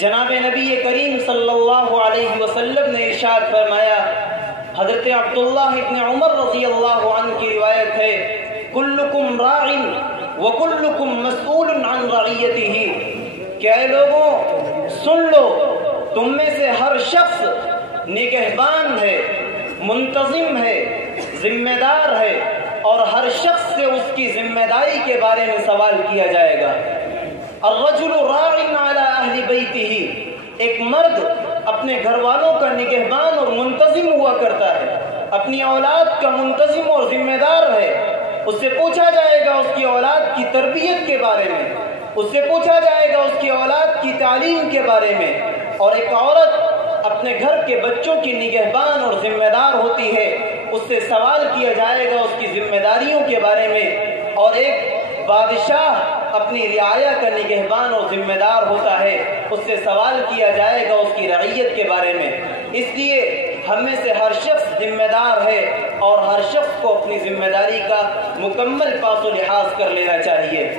جناب نبی کریم صلی اللہ علیہ وسلم نے ارشاد فرمایا، حضرت عبداللہ ابن عمر رضی اللہ عنہ کی روایت ہے، کلکم راع وکلکم مسئول عن رعیتہ، کہ اے لوگوں سن لو، تم میں سے ہر شخص نگہبان ہے، منتظم ہے، ذمہ دار ہے، اور ہر شخص سے اس کی ذمہ داری کے بارے میں سوال کیا جائے گا۔ الرجل راع علی اہل بیتہ، ایک مرد اپنے گھر والوں کا نگہبان اور منتظم ہوا کرتا ہے، اپنی اولاد کا منتظم اور ذمہ دار ہے۔ اس سے پوچھا جائے گا اس کی اولاد کی تربیت کے بارے میں، اس سے پوچھا جائے گا اس کی اولاد کی تعلیم کے بارے میں۔ اور ایک عورت اپنے گھر کے بچوں کی نگہبان اور ذمہ دار ہوتی ہے، اس سے سوال کیا جائے گا اس کی ذمہ داریوں کے بارے میں۔ اور ایک بادشاہ اپنی رعایا کا نگہبان اور ذمہ دار ہوتا ہے، اس سے سوال کیا جائے گا اس کی رعیت کے بارے میں۔ اس لیے ہم میں سے ہر شخص ذمہ دار ہے، اور ہر شخص کو اپنی ذمہ داری کا مکمل پاس و لحاظ کر لینا چاہیے۔